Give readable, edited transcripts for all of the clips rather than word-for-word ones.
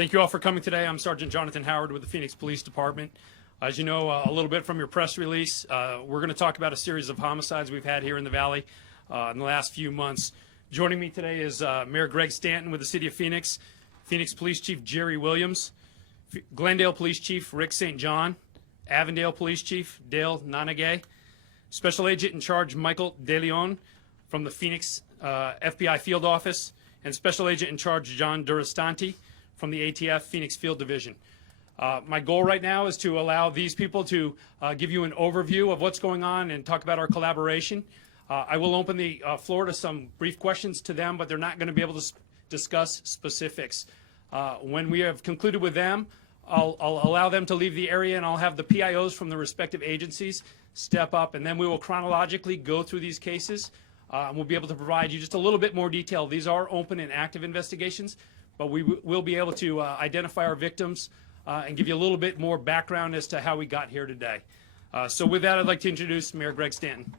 Thank you all for coming today. I'm Sergeant Jonathan Howard with the Phoenix Police Department. As you know a little bit from your press release, we're going to talk about a series of homicides we've had here in the Valley in the last few months. Joining me today is Mayor Greg Stanton with the City of Phoenix, Phoenix Police Chief Jerry Williams, Glendale Police Chief Rick St. John, Avondale Police Chief Dale Nanagay, Special Agent in Charge Michael DeLeon from the Phoenix FBI Field Office, and Special Agent in Charge John Durastanti from the ATF Phoenix Field Division. My goal right now is to allow these people to give you an overview of what's going on and talk about our collaboration. I will open the floor to some brief questions to them, but they're not going to be able to discuss specifics. When we have concluded with them, I'll allow them to leave the area, and I'll have the PIOs from the respective agencies step up, and then we will chronologically go through these cases, and we'll be able to provide you just a little bit more detail. These are open and active investigations, but we will be able to identify our victims and give you a little bit more background as to how we got here today. So with that, I'd like to introduce Mayor Greg Stanton.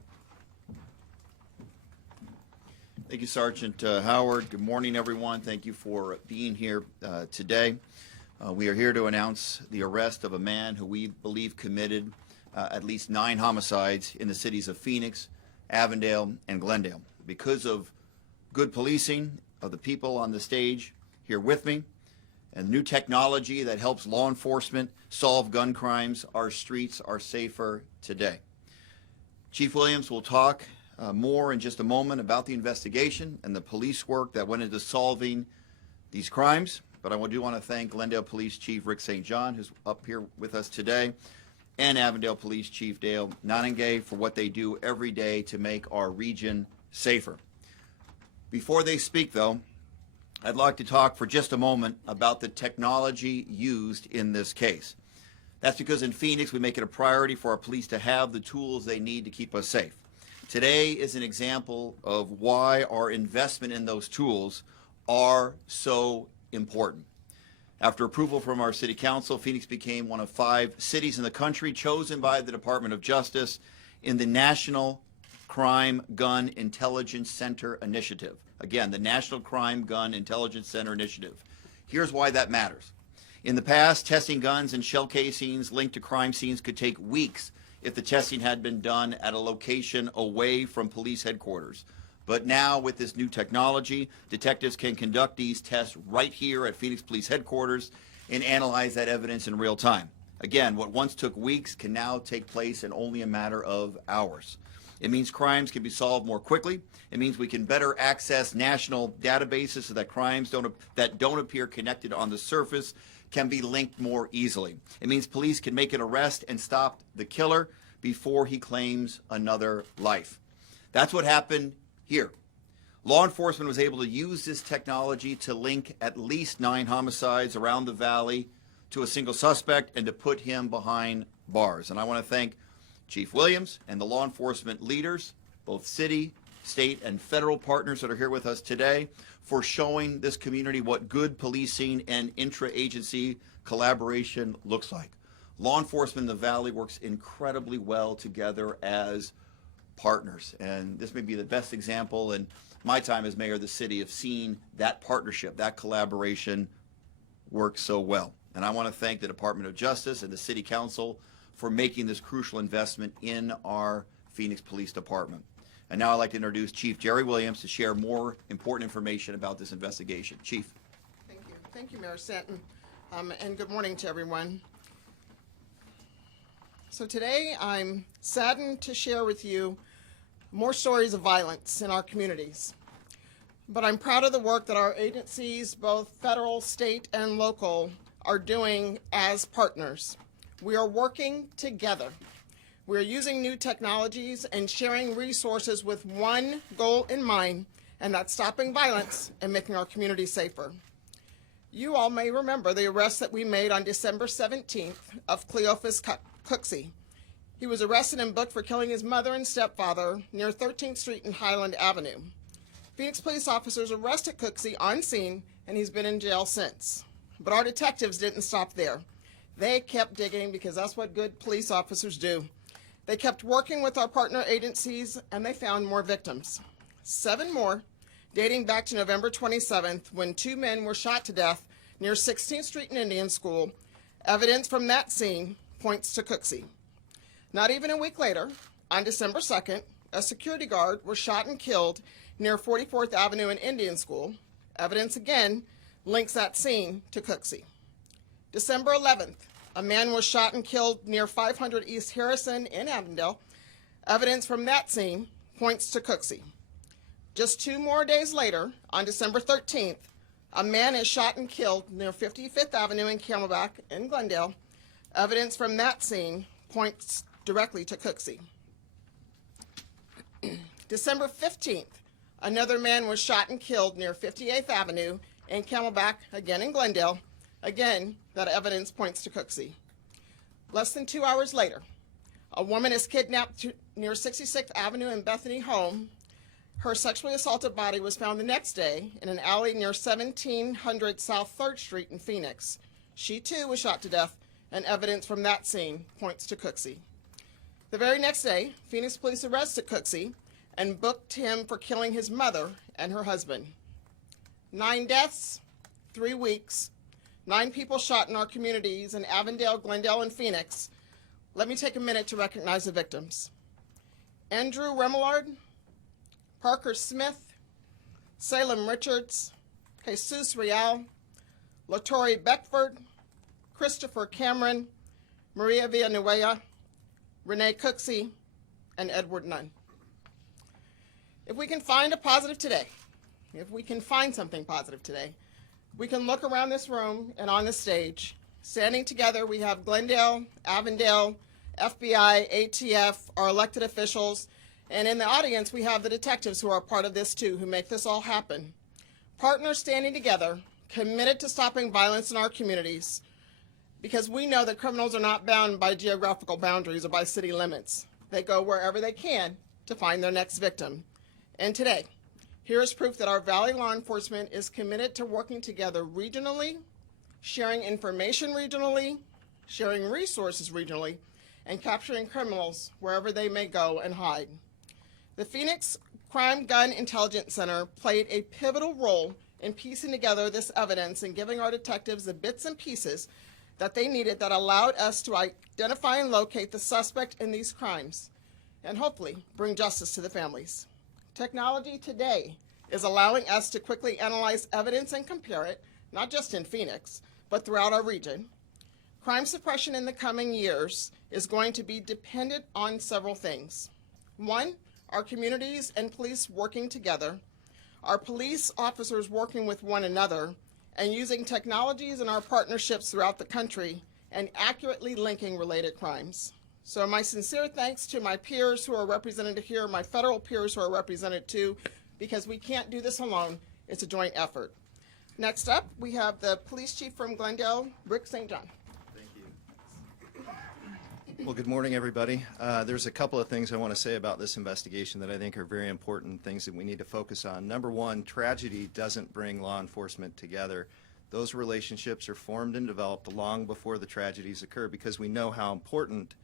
Thank you, Sergeant Howard. Good morning, everyone. Thank you for being here today. We are here to announce the arrest of a man who we believe committed at least 9 homicides in the cities of Phoenix, Avondale, and Glendale. Because of good policing of the people on the stage here with me and new technology that helps law enforcement solve gun crimes, our streets are safer today. Chief Williams will talk more in just a moment about the investigation and the police work that went into solving these crimes. But I do want to thank Glendale Police Chief Rick St. John, who's up here with us today, and Avondale Police Chief Dale Nanagay for what they do every day to make our region safer. Before they speak, though, I'd like to talk for just a moment about the technology used in this case. That's because in Phoenix, we make it a priority for our police to have the tools they need to keep us safe. Today is an example of why our investment in those tools are so important. After approval from our City Council, Phoenix became one of 5 cities in the country chosen by the Department of Justice in the National Crime Gun Intelligence Center Initiative. Again, the National Crime Gun Intelligence Center Initiative. Here's why that matters. In the past, testing guns and shell casings linked to crime scenes could take weeks if the testing had been done at a location away from police headquarters. But now, with this new technology, detectives can conduct these tests right here at Phoenix Police Headquarters and analyze that evidence in real time. Again, what once took weeks can now take place in only a matter of hours. It means crimes can be solved more quickly. It means we can better access national databases so that crimes that don't appear connected on the surface can be linked more easily. It means police can make an arrest and stop the killer before he claims another life. That's what happened here. Law enforcement was able to use this technology to link at least 9 homicides around the valley to a single suspect and to put him behind bars. And I want to thank Chief Williams and the law enforcement leaders, both city, state, and federal partners that are here with us today, for showing this community what good policing and intra-agency collaboration looks like. Law enforcement in the Valley works incredibly well together as partners, and this may be the best example in my time as mayor of the city of seeing that partnership, that collaboration work so well. And I want to thank the Department of Justice and the City Council for making this crucial investment in our Phoenix Police Department. And now I'd like to introduce Chief Jerry Williams to share more important information about this investigation. Chief. Thank you. Thank you, Mayor Stanton, and good morning to everyone. So today I'm saddened to share with you more stories of violence in our communities. But I'm proud of the work that our agencies, both federal, state, and local, are doing as partners. We are working together. We are using new technologies and sharing resources with one goal in mind, and that's stopping violence and making our community safer. You all may remember the arrest that we made on December 17th of Cleophus Cooksey. He was arrested and booked for killing his mother and stepfather near 13th Street and Highland Avenue. Phoenix police officers arrested Cooksey on scene, and he's been in jail since. But our detectives didn't stop there. They kept digging, because that's what good police officers do. They kept working with our partner agencies, and they found more victims. 7 more, dating back to November 27th, when 2 men were shot to death near 16th Street and Indian School. Evidence from that scene points to Cooksey. Not even a week later, on December 2nd, a security guard was shot and killed near 44th Avenue and Indian School. Evidence again links that scene to Cooksey. December 11th, a man was shot and killed near 500 East Harrison in Avondale. Evidence from that scene points to Cooksey. Just 2 more days later, on December 13th, a man is shot and killed near 55th Avenue in Camelback in Glendale. Evidence from that scene points directly to Cooksey. December 15th, another man was shot and killed near 58th Avenue in Camelback, again in Glendale. Again, that evidence points to Cooksey. Less than 2 hours later, a woman is kidnapped near 66th Avenue in Bethany Home. Her sexually assaulted body was found the next day in an alley near 1700 South 3rd Street in Phoenix. She too was shot to death, and evidence from that scene points to Cooksey. The very next day, Phoenix police arrested Cooksey and booked him for killing his mother and her husband. 9 deaths, 3 weeks, 9 people shot in our communities in Avondale, Glendale, and Phoenix. Let me take a minute to recognize the victims. Andrew Remillard, Parker Smith, Salem Richards, Jesus Real, LaTorre Beckford, Christopher Cameron, Maria Villanueva, Renee Cooksey, and Edward Nunn. If we can find a positive today, if we can find something positive today, we can look around this room and on the stage. Standing together, we have Glendale, Avondale, FBI, ATF, our elected officials, and in the audience, we have the detectives who are part of this too, who make this all happen. Partners standing together, committed to stopping violence in our communities, because we know that criminals are not bound by geographical boundaries or by city limits. They go wherever they can to find their next victim. And today, here is proof that our Valley law enforcement is committed to working together regionally, sharing information regionally, sharing resources regionally, and capturing criminals wherever they may go and hide. The Phoenix Crime Gun Intelligence Center played a pivotal role in piecing together this evidence and giving our detectives the bits and pieces that they needed that allowed us to identify and locate the suspect in these crimes and hopefully bring justice to the families. Technology today is allowing us to quickly analyze evidence and compare it, not just in Phoenix, but throughout our region. Crime suppression in the coming years is going to be dependent on several things. 1, our communities and police working together, our police officers working with one another, and using technologies in our partnerships throughout the country and accurately linking related crimes. So my sincere thanks to my peers who are represented here, my federal peers who are represented too, because we can't do this alone. It's a joint effort. Next up, we have the police chief from Glendale, Rick St. John. Thank you. Well, good morning, everybody. There's a couple of things I want to say about this investigation that I think are very important things that we need to focus on. Number one, tragedy doesn't bring law enforcement together. Those relationships are formed and developed long before the tragedies occur because we know how important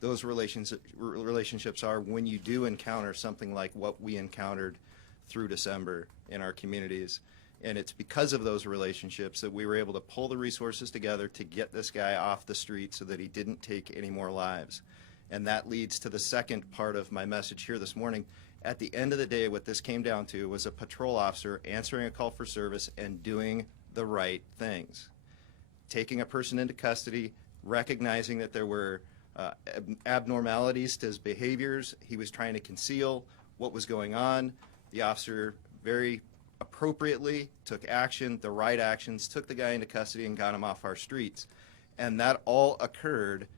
those relationships are when you do encounter something like what we encountered through December in our communities. And it's because of those relationships that we were able to pull the resources together to get this guy off the street so that he didn't take any more lives. And that leads to the second part of my message here this morning. At the end of the day, what this came down to was a patrol officer answering a call for service and doing the right things. Taking a person into custody, recognizing that there were abnormalities to his behaviors. He was trying to conceal what was going on. The officer very appropriately took action, the right actions, took the guy into custody and got him off our streets. And that all occurred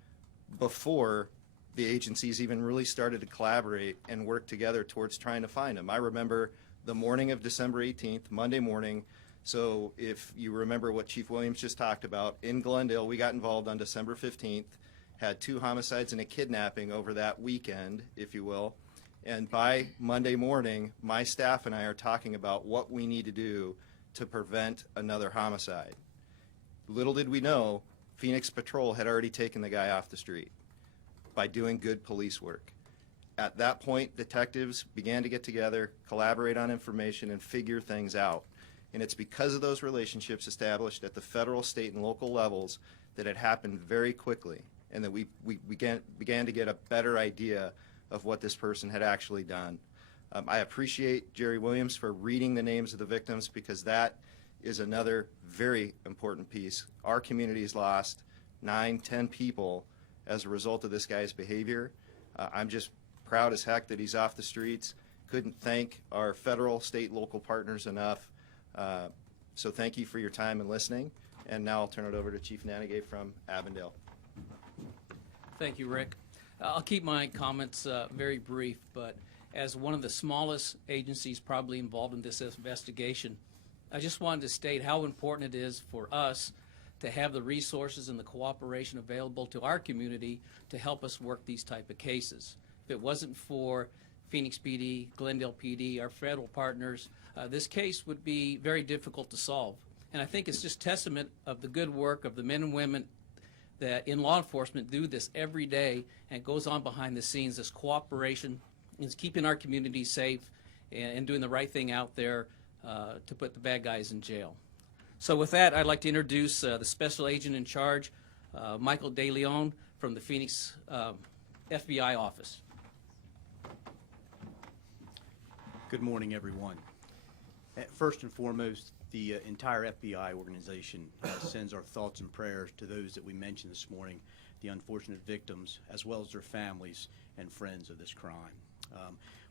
before the agencies even really started to collaborate and work together towards trying to find him. I remember the morning of December 18th, Monday morning. So if you remember what Chief Williams just talked about, in Glendale, we got involved on December 15th, had 2 homicides and a kidnapping over that weekend, if you will. And by Monday morning, my staff and I are talking about what we need to do to prevent another homicide. Little did we know, Phoenix Patrol had already taken the guy off the street by doing good police work. At that point, detectives began to get together, collaborate on information, and figure things out. And it's because of those relationships established at the federal, state, and local levels that it happened very quickly, and that we began to get a better idea of what this person had actually done. I appreciate Jerry Williams for reading the names of the victims, because that is another very important piece. Our community's lost 9, 10 people as a result of this guy's behavior. I'm just proud as heck that he's off the streets. Couldn't thank our federal, state, local partners enough. So thank you for your time and listening. And now I'll turn it over to Chief Nanigay from Avondale. Thank you, Rick. I'll keep my comments very brief, but as one of the smallest agencies probably involved in this investigation, I just wanted to state how important it is for us to have the resources and the cooperation available to our community to help us work these type of cases. If it wasn't for Phoenix PD, Glendale PD, our federal partners, this case would be very difficult to solve. And I think it's just testament of the good work of the men and women that in law enforcement do this every day, and goes on behind the scenes. This cooperation is keeping our community safe and doing the right thing out there to put the bad guys in jail. So with that, I'd like to introduce the special agent in charge, Michael De Leon from the Phoenix FBI office. Good morning, everyone. First and foremost, the entire FBI organization sends our thoughts and prayers to those that we mentioned this morning, the unfortunate victims, as well as their families and friends of this crime.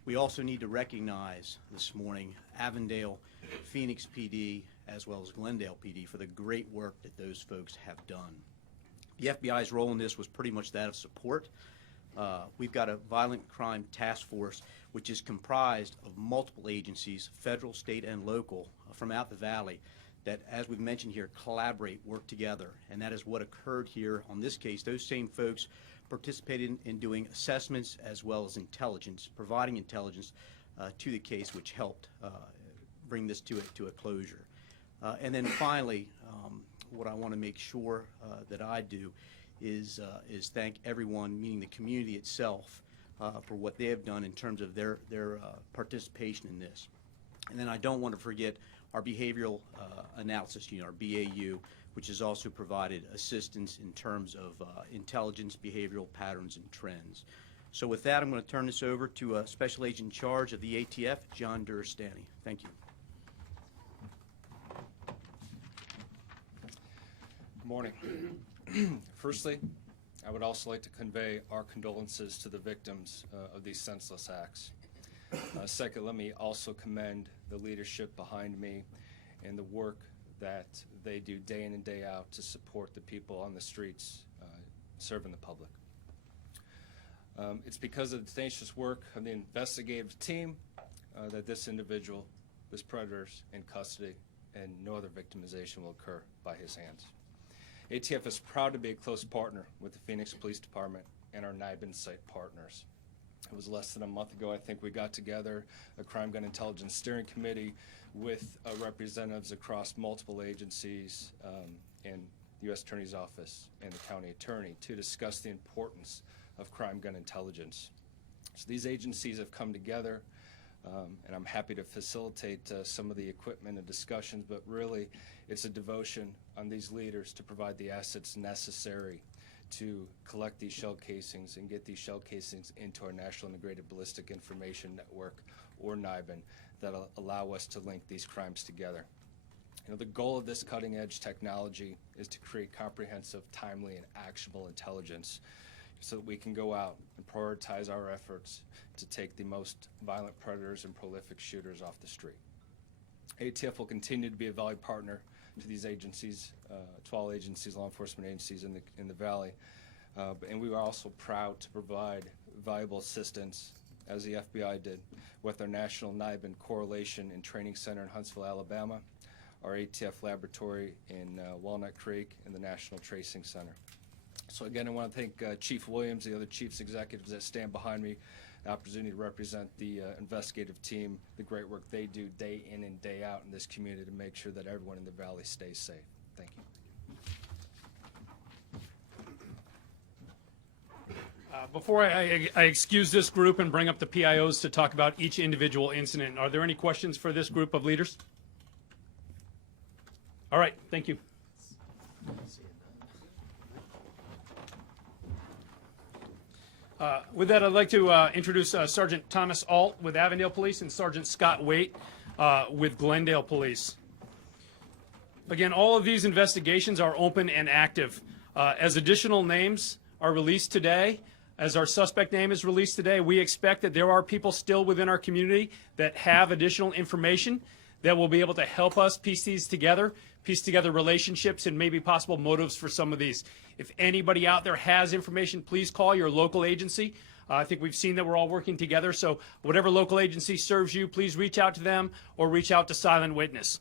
We also need to recognize this morning Avondale, Phoenix PD, as well as Glendale PD for the great work that those folks have done. The FBI's role in this was pretty much that of support. We've got a violent crime task force which is comprised of multiple agencies, federal, state, and local, from out the valley that, as we've mentioned here, collaborate, work together. And that is what occurred here on this case. Those same folks participated in doing assessments as well as intelligence, providing intelligence to the case, which helped bring this to a closure. And then finally, what I want to make sure that I do is thank everyone, meaning the community itself, for what they have done in terms of their participation in this. And then I don't want to forget our behavioral analysis unit, our BAU, which has also provided assistance in terms of intelligence, behavioral patterns, and trends. So with that, I'm going to turn this over to Special Agent in charge of the ATF, John Durstani. Thank you. Good morning. Firstly, I would also like to convey our condolences to the victims of these senseless acts. Second, let me also commend the leadership behind me and the work that they do day in and day out to support the people on the streets serving the public. It's because of the tenacious work of the investigative team that this individual, this predator, is in custody, and no other victimization will occur by his hands. ATF is proud to be a close partner with the Phoenix Police Department and our NIBIN site partners. It was less than a month ago, I think, we got together a Crime Gun Intelligence Steering Committee with representatives across multiple agencies and the U.S. Attorney's Office and the County Attorney to discuss the importance of crime gun intelligence. So these agencies have come together, and I'm happy to facilitate some of the equipment and discussions, but really it's a devotion on these leaders to provide the assets necessary to collect these shell casings and get these shell casings into our National Integrated Ballistic Information Network, or NIBIN, that'll allow us to link these crimes together. You know, the goal of this cutting-edge technology is to create comprehensive, timely, and actionable intelligence so that we can go out and prioritize our efforts to take the most violent predators and prolific shooters off the street. ATF will continue to be a valued partner to these agencies, to all agencies, law enforcement agencies in the Valley. And we are also proud to provide valuable assistance, as the FBI did, with our National NIBIN Correlation and Training Center in Huntsville, Alabama, our ATF laboratory in Walnut Creek, and the National Tracing Center. So again, I want to thank Chief Williams, the other chiefs executives that stand behind me, the opportunity to represent the investigative team, the great work they do day in and day out in this community to make sure that everyone in the Valley stays safe. Thank you. Before I excuse this group and bring up the PIOs to talk about each individual incident, are there any questions for this group of leaders? All right, thank you. With that, I'd like to introduce Sergeant Thomas Alt with Avondale Police and Sergeant Scott Waite with Glendale Police. Again, all of these investigations are open and active. As additional names are released today, as our suspect name is released today, we expect that there are people still within our community that have additional information that will be able to help us piece together relationships and maybe possible motives for some of these. If anybody out there has information, please call your local agency. I think we've seen that we're all working together, so whatever local agency serves you, please reach out to them or reach out to Silent Witness.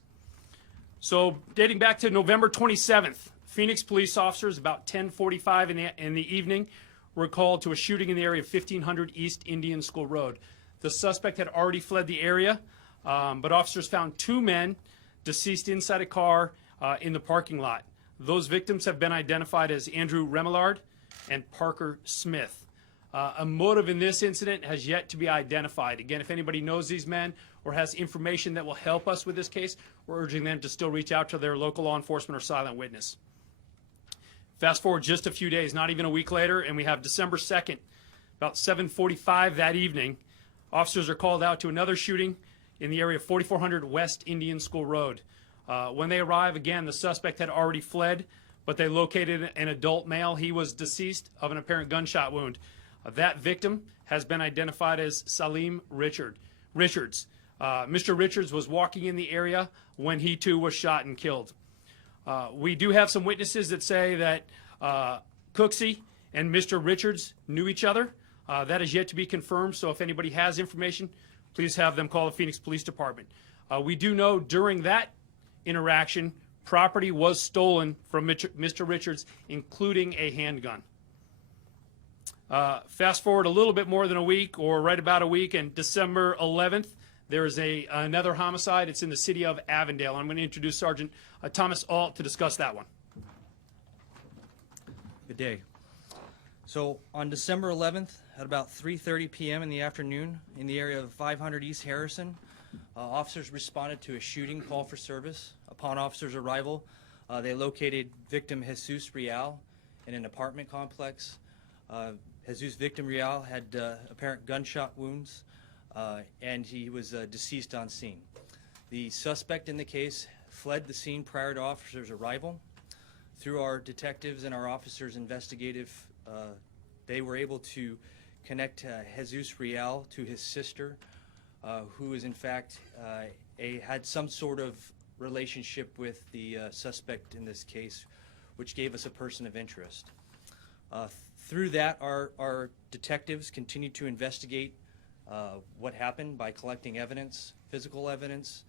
So dating back to November 27th, Phoenix police officers about 10:45 in the evening were called to a shooting in the area of 1500 East Indian School Road. The suspect had already fled the area, but officers found two men deceased inside a car in the parking lot. Those victims have been identified as Andrew Remillard and Parker Smith. A motive in this incident has yet to be identified. Again, if anybody knows these men or has information that will help us with this case, we're urging them to still reach out to their local law enforcement or Silent Witness. Fast forward just a few days, not even a week later, and we have December 2nd, about 7:45 that evening. Officers are called out to another shooting in the area of 4400 West Indian School Road. When they arrive, again, the suspect had already fled, but they located an adult male. He was deceased of an apparent gunshot wound. That victim has been identified as Salim Richards. Mr. Richards was walking in the area when he too was shot and killed. We do have some witnesses that say that Cooksey and Mr. Richards knew each other. That is yet to be confirmed, so if anybody has information, please have them call the Phoenix Police Department. We do know during that interaction, property was stolen from Mr. Richards, including a handgun. Fast forward a little bit more than a week, or right about a week, and December 11th, there is another homicide. It's in the city of Avondale. I'm going to introduce Sergeant Thomas Alt to discuss that one. Good day. So on December 11th at about 3:30 p.m. in the afternoon in the area of 500 East Harrison, officers responded to a shooting call for service. Upon officers' arrival, they located victim Jesus Real in an apartment complex. Jesus victim Real had apparent gunshot wounds, and he was deceased on scene. The suspect in the case fled the scene prior to officers' arrival. Through our detectives and our officers' investigative, they were able to connect Jesus Real to his sister, who is in fact had some sort of relationship with the suspect in this case, which gave us a person of interest. Through that, our detectives continued to investigate what happened by collecting evidence, physical evidence,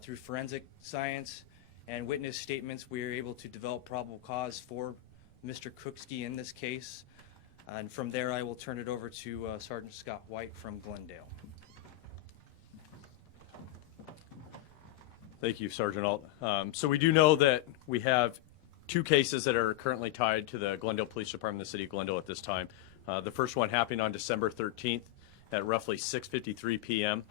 through forensic science and witness statements. We were able to develop probable cause for Mr. Cooksey in this case. And from there, I will turn it over to Sergeant Scott White from Glendale. Thank you, Sergeant Alt. So we do know that we have two cases that are currently tied to the Glendale Police Department in the city of Glendale at this time. The first one happened on December 13th at roughly 6:53 p.m.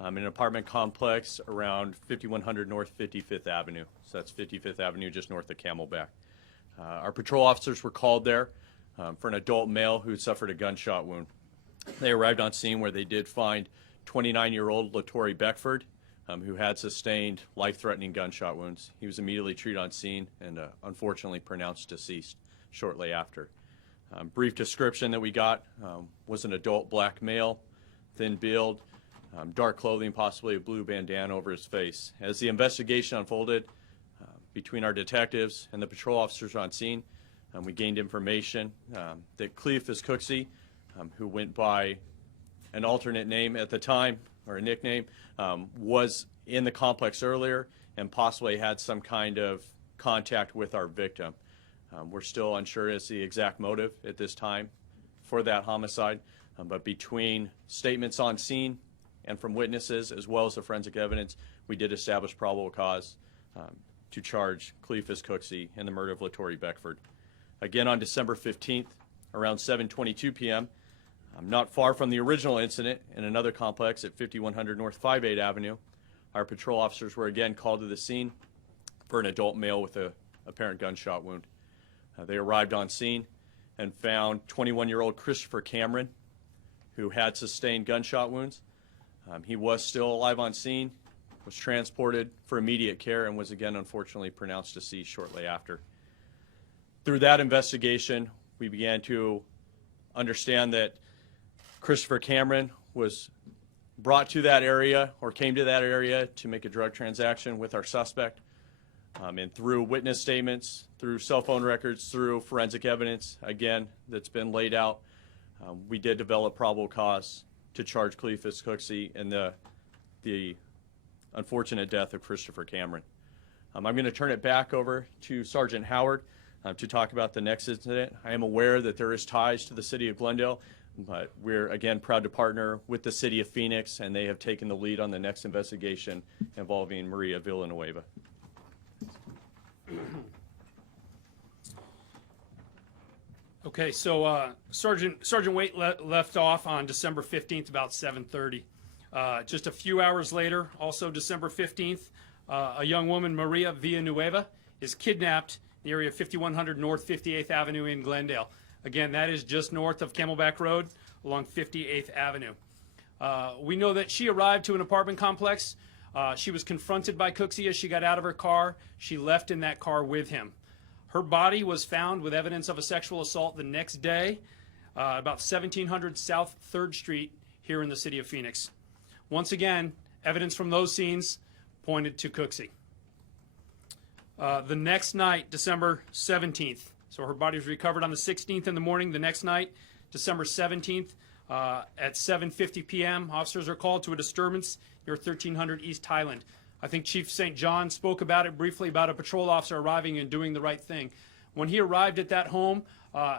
In an apartment complex around 5100 North 55th Avenue. So that's 55th Avenue just north of Camelback. Our patrol officers were called there for an adult male who suffered a gunshot wound. They arrived on scene where they did find 29-year-old LaTorre Beckford, who had sustained life-threatening gunshot wounds. He was immediately treated on scene and unfortunately pronounced deceased shortly after. Brief description that we got was an adult black male, thin build, dark clothing, possibly a blue bandana over his face. As the investigation unfolded between our detectives and the patrol officers on scene, we gained information that Cleophus Cooksey, who went by an alternate name at the time, or a nickname, was in the complex earlier and possibly had some kind of contact with our victim. We're still unsure as to the exact motive at this time for that homicide, but between statements on scene and from witnesses, as well as the forensic evidence, we did establish probable cause to charge Cleophus Cooksey in the murder of LaTorre Beckford. Again, on December 15th, around 7:22 p.m., not far from the original incident in another complex at 5100 North 58 Avenue, our patrol officers were again called to the scene for an adult male with a apparent gunshot wound. They arrived on scene and found 21-year-old Christopher Cameron, who had sustained gunshot wounds. He was still alive on scene, was transported for immediate care, and was again unfortunately pronounced deceased shortly after. Through that investigation, we began to understand that Christopher Cameron was brought to that area or came to that area to make a drug transaction with our suspect. And through witness statements, through cell phone records, through forensic evidence, again, that's been laid out, we did develop probable cause to charge Cleophus Cooksey in the unfortunate death of Christopher Cameron. I'm going to turn it back over to Sergeant Howard to talk about the next incident. I am aware that there is ties to the city of Glendale, but we're, again, proud to partner with the city of Phoenix, and they have taken the lead on the next investigation involving Maria Villanueva. Okay, so Sergeant Waite left off on December 15th about 7:30. Just a few hours later, also December 15th, a young woman, Maria Villanueva, is kidnapped in the area of 5100 North 58th Avenue in Glendale. Again, that is just north of Camelback Road along 58th Avenue. We know that she arrived to an apartment complex. She was confronted by Cooksey as she got out of her car. She left in that car with him. Her body was found with evidence of a sexual assault the next day, about 1700 South 3rd Street here in the city of Phoenix. Once again, evidence from those scenes pointed to Cooksey. The next night, December 17th, so her body was recovered on the 16th in the morning. The next night, December 17th, at 7:50 p.m., officers are called to a disturbance near 1300 East Highland. I think Chief St. John spoke about it briefly, about a patrol officer arriving and doing the right thing. When he arrived at that home,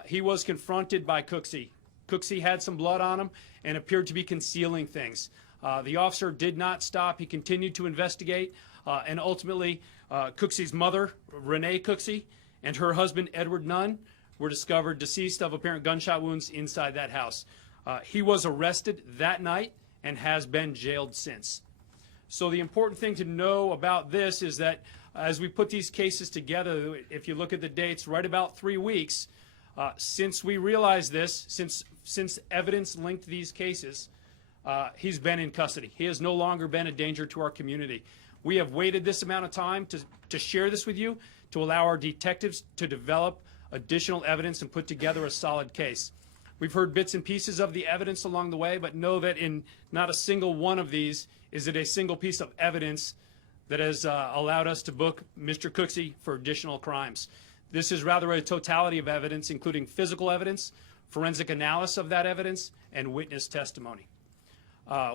he was confronted by Cooksey. Cooksey had some blood on him and appeared to be concealing things. The officer did not stop. He continued to investigate, and ultimately, Cooksey's mother, Renee Cooksey, and her husband, Edward Nunn, were discovered deceased of apparent gunshot wounds inside that house. He was arrested that night and has been jailed since. So the important thing to know about this is that as we put these cases together, if you look at the dates, right about 3 weeks since we realized this, since evidence linked these cases, he's been in custody. He has no longer been a danger to our community. We have waited this amount of time to share this with you, to allow our detectives to develop additional evidence and put together a solid case. We've heard bits and pieces of the evidence along the way, but know that in not a single one of these is it a single piece of evidence that has allowed us to book Mr. Cooksey for additional crimes. This is rather a totality of evidence, including physical evidence, forensic analysis of that evidence, and witness testimony.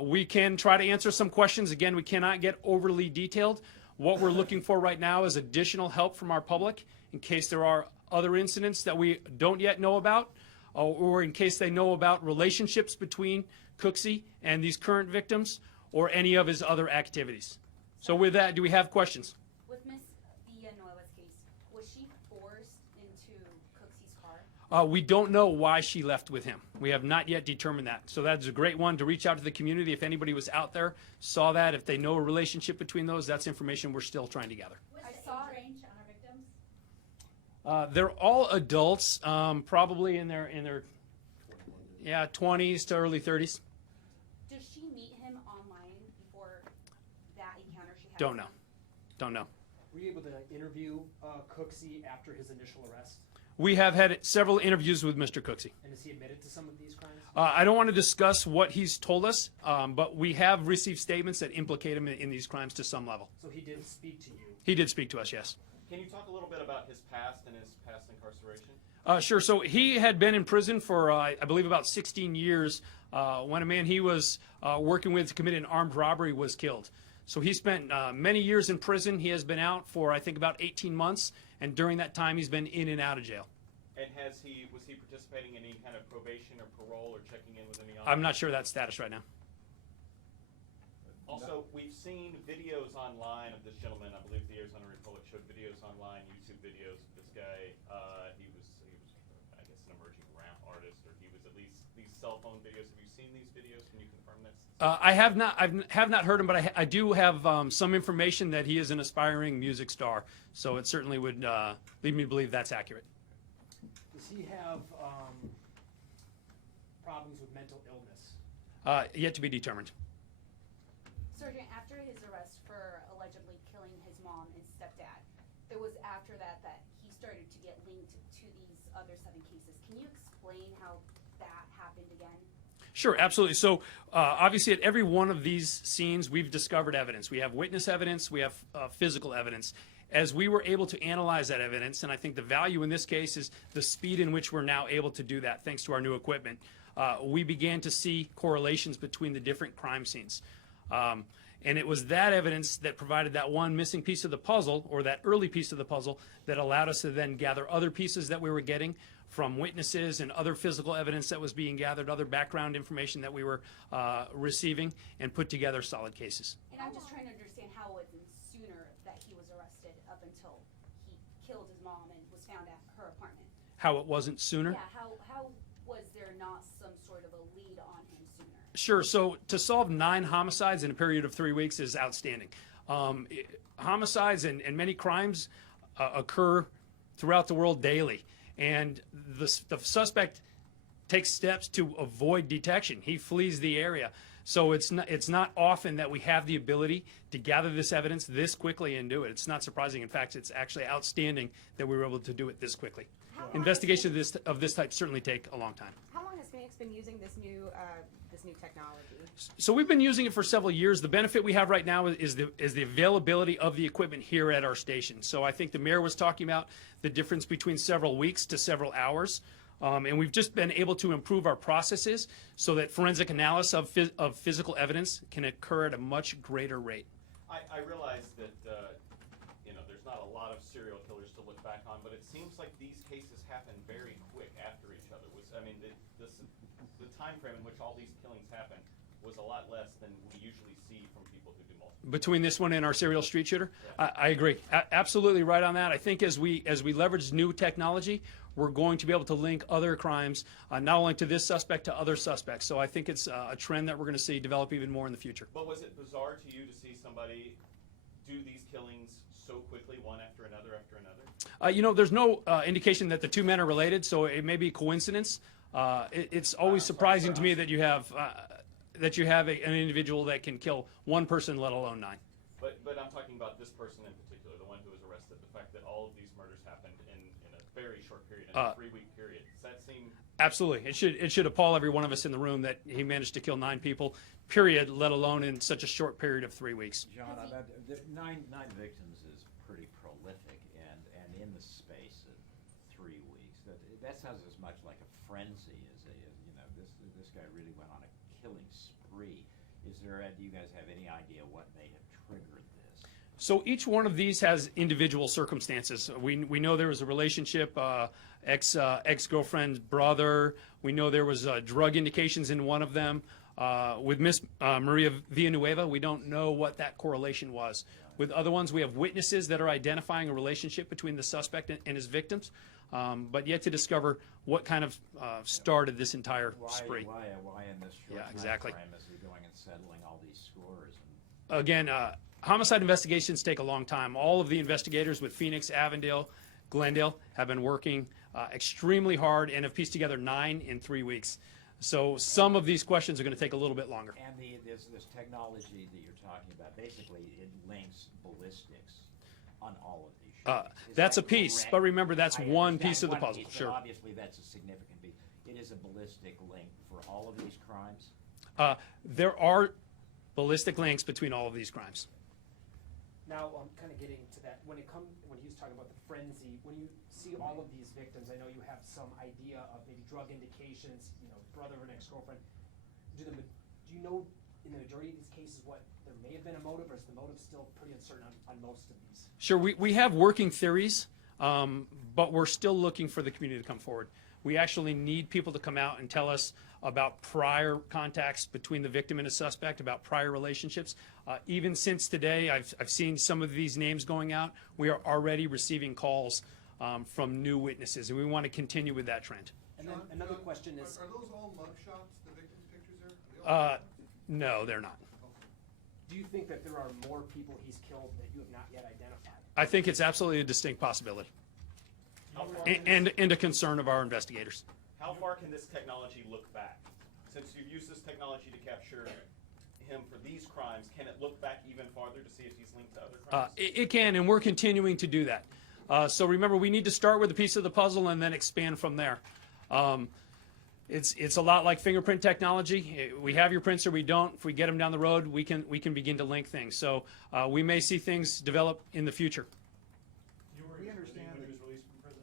We can try to answer some questions. Again, we cannot get overly detailed. What we're looking for right now is additional help from our public in case there are other incidents that we don't yet know about, or in case they know about relationships between Cooksey and these current victims, or any of his other activities. So with that, do we have questions? With Ms. Villanueva's case, was she forced into Cooksey's car? We don't know why she left with him. We have not yet determined that. So that's a great one to reach out to the community. If anybody was out there, saw that, if they know a relationship between those, that's information we're still trying to gather. What's the age range on our victims? They're all adults, probably in their 20s to early 30s. Does she meet him online before that encounter she had? Don't know. Don't know. Were you able to interview Cooksey after his initial arrest? We have had several interviews with Mr. Cooksey. And is he admitted to some of these crimes? I don't want to discuss what he's told us, but we have received statements that implicate him in these crimes to some level. So he did speak to you? He did speak to us, yes. Can you talk a little bit about his past and his past incarceration? Sure. So he had been in prison for, I believe, about 16 years when a man he was working with to commit an armed robbery was killed. So he spent many years in prison. He has been out for, I think, about 18 months, and during that time he's been in and out of jail. And was he participating in any kind of probation or parole or checking in with any officers? I'm not sure of that status right now. Also, we've seen videos online of this gentleman. I believe the Arizona Republic showed videos online, YouTube videos of this guy. He was, I guess, an emerging rap artist, or he was at least these cell phone videos. Have you seen these videos? Can you confirm that? I have not. Have not heard him, but I do have some information that he is an aspiring music star. So it certainly would lead me to believe that's accurate. Does he have problems with mental illness? Yet to be determined. Sergeant, after his arrest for allegedly killing his mom and stepdad, it was after that he started to get linked to these other 7 cases. Can you explain how that happened again? Sure, absolutely. So obviously at every one of these scenes, we've discovered evidence. We have witness evidence, we have physical evidence. As we were able to analyze that evidence, and I think the value in this case is the speed in which we're now able to do that thanks to our new equipment, we began to see correlations between the different crime scenes. And it was that evidence that provided that one missing piece of the puzzle, or that early piece of the puzzle, that allowed us to then gather other pieces that we were getting from witnesses and other physical evidence that was being gathered, other background information that we were receiving, and put together solid cases. And I'm just trying to understand how it was sooner that he was arrested up until he killed his mom and was found at her apartment. How it wasn't sooner? Yeah, how was there not some sort of a lead on him sooner? Sure. So to solve 9 homicides in a period of 3 weeks is outstanding. Homicides and many crimes occur throughout the world daily. And the suspect takes steps to avoid detection. He flees the area. So it's not often that we have the ability to gather this evidence this quickly and do it. It's not surprising. In fact, it's actually outstanding that we were able to do it this quickly. Investigation of this type certainly take a long time. How long has Phoenix been using this new technology? So we've been using it for several years. The benefit we have right now is the availability of the equipment here at our station. So I think the mayor was talking about the difference between several weeks to several hours. And we've just been able to improve our processes so that forensic analysis of physical evidence can occur at a much greater rate. I realize that there's not a lot of serial killers to look back on, but it seems like these cases happen very quick after each other. The time frame in which all these killings happen was a lot less than we usually see from people who do multiple. Between this one and our serial street shooter, I agree. Absolutely right on that. I think as we leverage new technology, we're going to be able to link other crimes, not only to this suspect, to other suspects. So I think it's a trend that we're going to see develop even more in the future. But was it bizarre to you to see somebody do these killings so quickly, one after another after another? There's no indication that the 2 men are related, so it may be a coincidence. It's always surprising to me that you have an individual that can kill one person, let alone 9. But I'm talking about this person in particular, the one who was arrested. The fact that all of these murders happened in a very short period, in a 3-week period. Does that seem? Absolutely, it should appall every one of us in the room that he managed to kill 9 people, period, let alone in such a short period of 3 weeks. John, nine victims is pretty prolific, and in the space of 3 weeks, that sounds as much like a frenzy as this guy really went on a killing spree. Do you guys have any idea what may have triggered this? So each one of these has individual circumstances. We know there was a relationship, ex-girlfriend's brother. We know there was drug indications in one of them. With Miss Maria Villanueva, we don't know what that correlation was. With other ones, we have witnesses that are identifying a relationship between the suspect and his victims, but yet to discover what kind of started this entire spree. Why in this short time frame is he going and settling all these scores? Again, homicide investigations take a long time. All of the investigators with Phoenix, Avondale, Glendale have been working extremely hard and have pieced together 9 in 3 weeks. So some of these questions are going to take a little bit longer. And this technology that you're talking about, basically it links ballistics on all of these shootings. That's a piece, correct? but remember that's I one understand piece of the one puzzle. piece, but Sure. obviously that's a significant piece. It is a ballistic link for all of these crimes? There are ballistic links between all of these crimes. Now, I'm kind of getting to that. When he was talking about the frenzy, when you see all of these victims, I know you have some idea of maybe drug indications, brother of an ex-girlfriend. Do you know in the majority of these cases what there may have been a motive, or is the motive still pretty uncertain on most of these? Sure, we have working theories, but we're still looking for the community to come forward. We actually need people to come out and tell us about prior contacts between the victim and a suspect, about prior relationships. Even since today, I've seen some of these names going out. We are already receiving calls from new witnesses, and we want to continue with that trend. And then another question is, Are those all mug shots, the victims' pictures there? Are they all No, they're not. do you think that there are more people he's killed that you have not yet identified? I think it's absolutely a distinct possibility, and a concern of our investigators. How far can this technology look back? Since you've used this technology to capture him for these crimes, can it look back even farther to see if he's linked to other crimes? It can, and we're continuing to do that. So remember, we need to start with a piece of the puzzle and then expand from there. It's a lot like fingerprint technology. We have your prints or we don't. If we get them down the road, we can begin to link things. So we may see things develop in the future. You were when he was released from prison?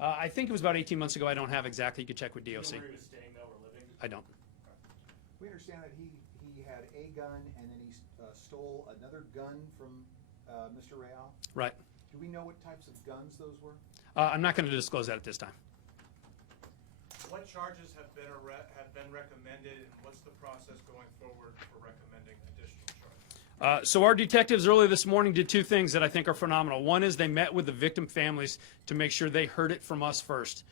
I think it was about 18 months ago. I don't have exactly. You could check with DOC. You know where he was staying though or living? I don't. We understand that he had a gun and then he stole another gun from Mr. Real. Right. Do we know what types of guns those were? I'm not going to disclose that at this time. What charges have been recommended, and what's the process going forward for recommending additional charges? So our detectives early this morning did two things that I think are phenomenal. One is they met with the victim families to make sure they heard it from us first,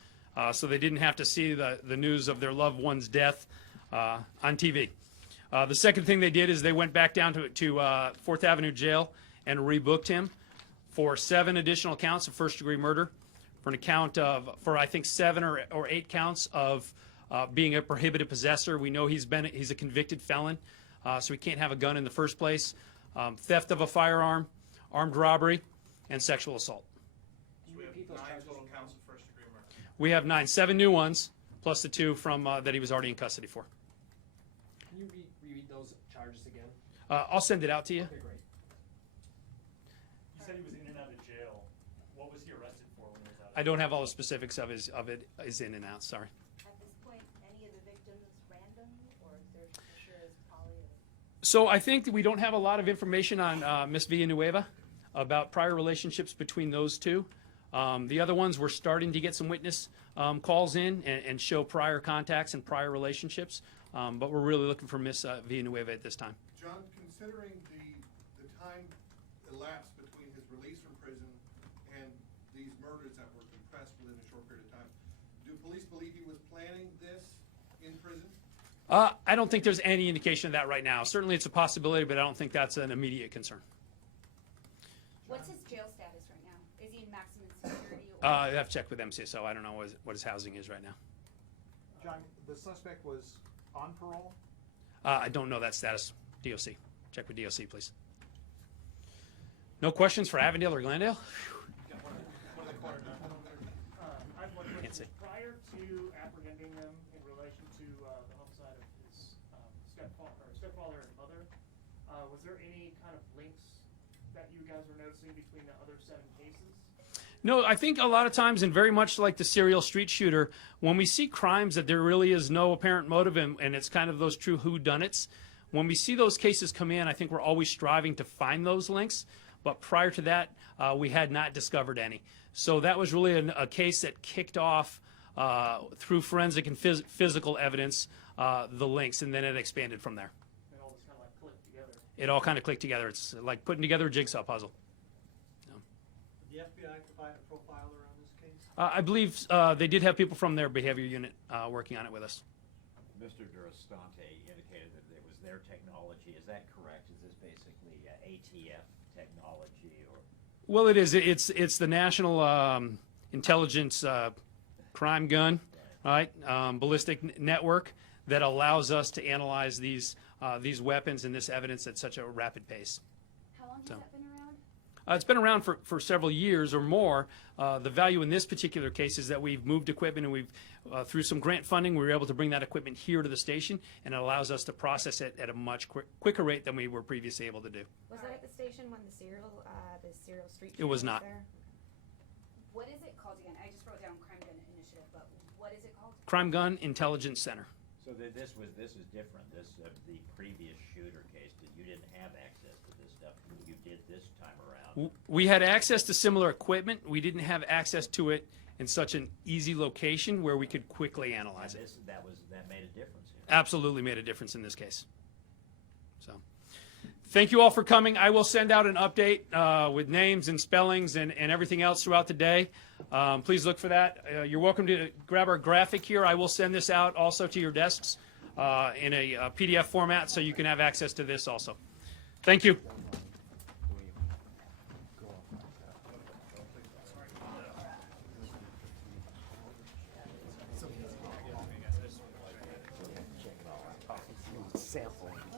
so they didn't have to see the news of their loved one's death on TV. The second thing they did is they went back down to 4th Avenue Jail and rebooked him for 7 additional counts of first-degree murder, for an account of, I think 7 or 8 counts of being a prohibited possessor. We know he's a convicted felon, so he can't have a gun in the first place. Theft of a firearm, armed robbery, and sexual assault. So we have 9 total counts of first-degree murder. We have 9, 7 new ones, plus the 2 from that he was already in custody for. Can you read those charges again? I'll send it out to you. Okay, great. You said he was in and out of jail. What was he arrested for when he was out? I don't have all the specifics of his in and out. Sorry. At this point, any of the victims random, or is there for sure is probably So I think that we don't have a lot of information on Miss Villanueva about prior relationships between those two. The other ones, we're starting to get some witness calls in and show prior contacts and prior relationships, but we're really looking for Miss Villanueva at this time. John, considering the time elapsed between his release from prison and these murders that were compressed within a short period of time, do police believe he was planning this in prison? I don't think there's any indication of that right now. Certainly it's a possibility, but I don't think that's an immediate concern. What's his jail status right now? Is he in maximum security? I have to check with MCSO. I don't know what his housing is right now. John, the suspect was on parole? I don't know that status. DOC. Check with DOC, please. No questions for Avondale or Glendale? I have one question. Can't say. Prior to apprehending them in relation to the homicide of his stepfather and mother, was there any kind of links that you guys were noticing between the other 7 cases? No, I think a lot of times, and very much like the serial street shooter, when we see crimes that there really is no apparent motive and it's kind of those true whodunits, when we see those cases come in, I think we're always striving to find those links. But prior to that, we had not discovered any. So that was really a case that kicked off through forensic and physical evidence the links, and then it expanded from there. It all just kind of like clicked together. It all kind of clicked together. It's like putting together a jigsaw puzzle. Did the FBI provide a profiler on this case? I believe they did have people from their behavior unit working on it with us. Mr. Durastante indicated that it was their technology. Is that correct? Is this basically ATF technology, or? Well, it is. It's the National Intelligence Crime Gun, right? Ballistic network that allows us to analyze these weapons and this evidence at such a rapid pace. How long has that been around? It's been around for several years or more. The value in this particular case is that we've moved equipment, and we've, through some grant funding, we were able to bring that equipment here to the station, and it allows us to process it at a much quicker rate than we were previously able to do. Was that at the station when the serial street? It was not. There? What is it called again? I just wrote down Crime Gun Initiative, but what is it called? Crime Gun Intelligence Center. So this is different. This the previous shooter case that you didn't have access to this stuff. You did this time around. We had access to similar equipment. We didn't have access to it in such an easy location where we could quickly analyze it. That made a difference here. Absolutely made a difference in this case. So, thank you all for coming. I will send out an update with names and spellings and everything else throughout the day. Please look for that. You're welcome to grab our graphic here. I will send this out also to your desks in a PDF format so you can have access to this also. Thank you. Sampling.